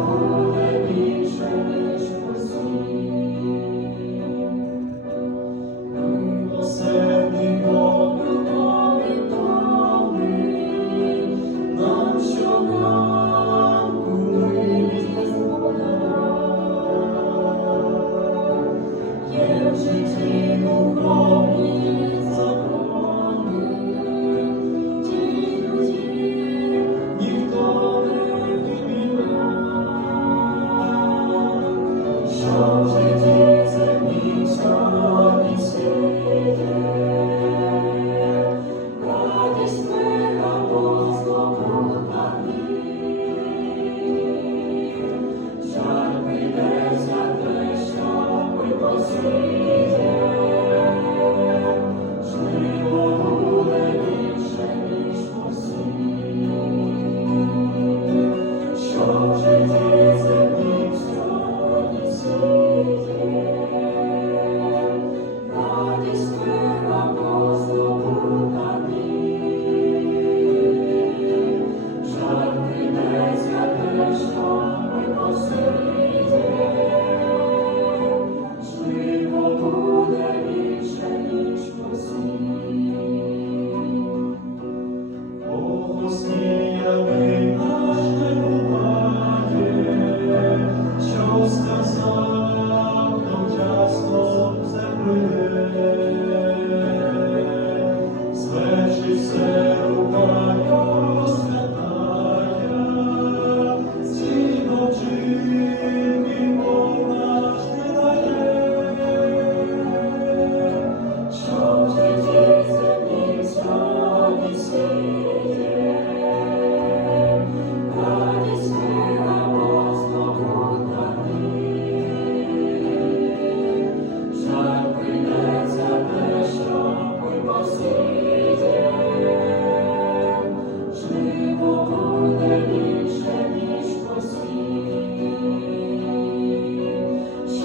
Oh.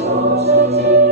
就是今天。